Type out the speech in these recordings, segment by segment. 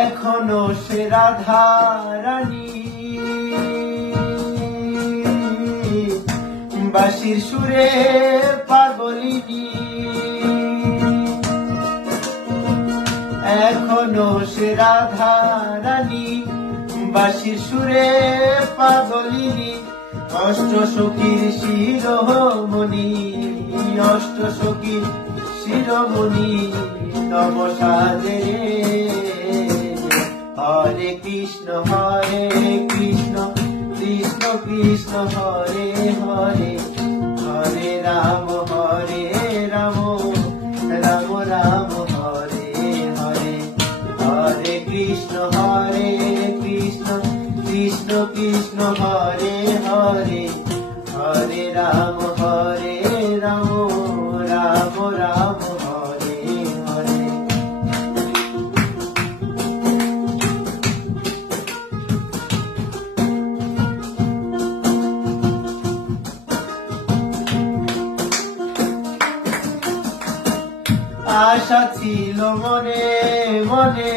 এখনো সে রাধা রানী বাঁশির সুরে পাগলিনী, এখনো সে রাধা রানী বাঁশির সুরে পাগলিনী। অষ্ট সখীর শিরোমণি, অষ্ট সখীর শিরোমণি নব সাজে। হরে কৃষ্ণ কৃষ্ণ কৃষ্ণ হরে হরে, হরে রাম রাম রাম হরে হরে। হরে কৃষ্ণ কৃষ্ণ কৃষ্ণ হরে হরে, হরে রাম রাম রাম হরে হরে। আশা ছিল মনে মনে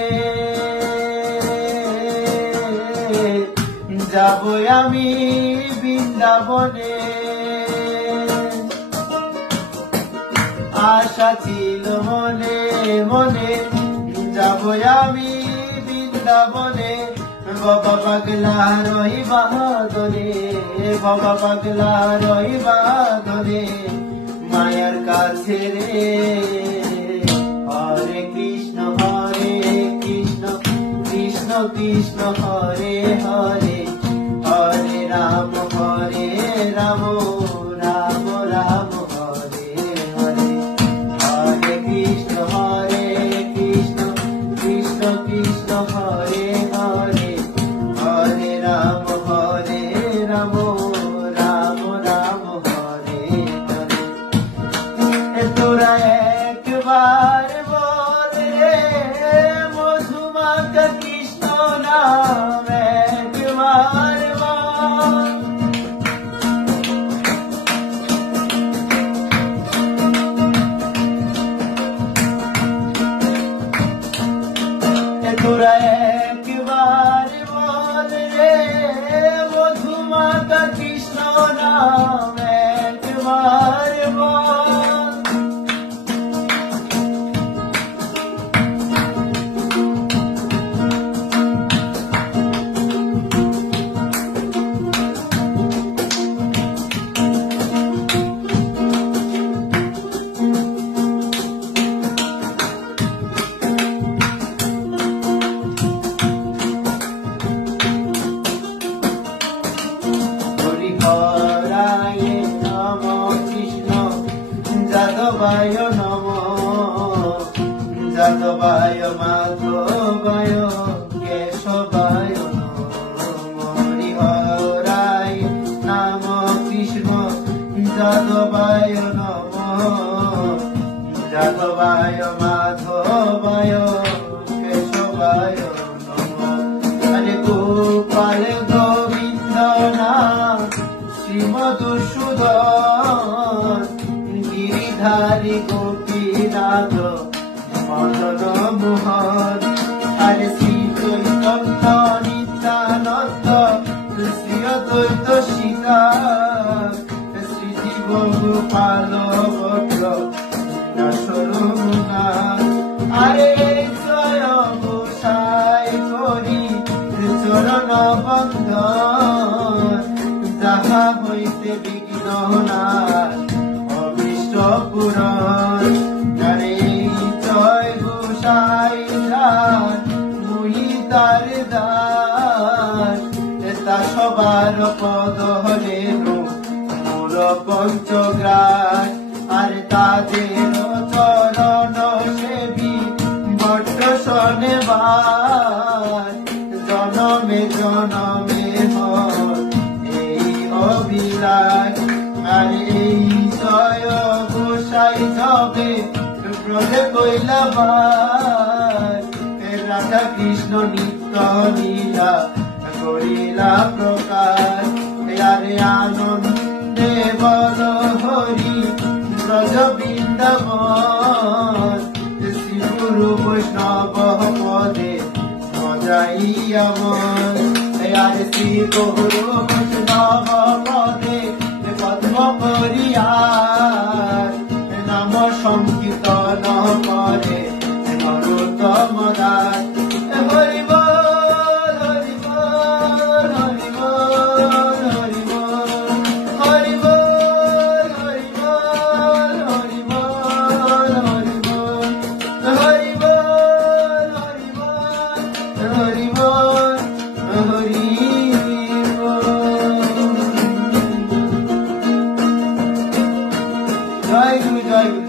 যাব আমি বৃন্দাবনে, আশা ছিল মনে মনে যাব আমি বৃন্দাবনে। বাবা পাগলা রই বাহাদরে, বাবা পাগলা রই বাহাদরে মায়ার কাছে রে। হরে কৃষ্ণ কৃষ্ণ কৃষ্ণ হরে হরে, হরে রাম রাম রাম হরে হরে। হরে কৃষ্ণ কৃষ্ণ কৃষ্ণ হরে হরে, হরে রাম রাম রাম হরে হরে। তোরা একবার বল রে মধুমাতা কৃষ্ণ নাম একবার বল। তোরা একবার বল রে মধুমাতা কৃষ্ণ নাম একবার বল। যাদবায় নম যাদবায় মাধবায় কেশবায় নম। হরিহরায় নাম কৃষ্ণ যাদবায় নম যাদবায় মাধবায় কেশবায় নম। হরে গোপাল গোবিন্দ নাম শ্রীমধুসূদন গিরিধারী গোপীনাথ মদন মোহন। হরে শ্রী চৈতন্য নিত্যানন্দ শ্রী অদ্বৈত সীতা শ্রী জীব গোপাল ভদ্র রঘুনাথ। হরে জয় গোসাই করি চরণ বন্দন, যাহা হইতে বিঘ্ন নাশ পুরাণ। হরে জয় গোসাই রান মুই তার দাস, তা সবার পদ রেণু মূল পঞ্চগ্রাস। আর তাদের চরণ সেবী বট্ট শোনেবার, জনমে জনমে এই অভিলাষ। আর এই জয় গোসাই যাবে ব্রজে কইলাবার, রাধা কৃষ্ণ নিত্য লীলা করিলা প্রকাশ। আরে আনন্দে বল হরি ব্রজ বৃন্দাবন, শ্রী গুরু বৈষ্ণব পদে যাইয়া মন আর শ্রী গৌর বৈষ্ণব পদে পদ্ম করিয়া নাম সংকীর্তন করে নরোত্তম দাস হরি বল হরি বল হরি বল হরি বল হরি বল হরি বল হরি বল হরি বল হরি বল হরি বল হরি বল হরি বল। জয় গুরু জয় গুরু।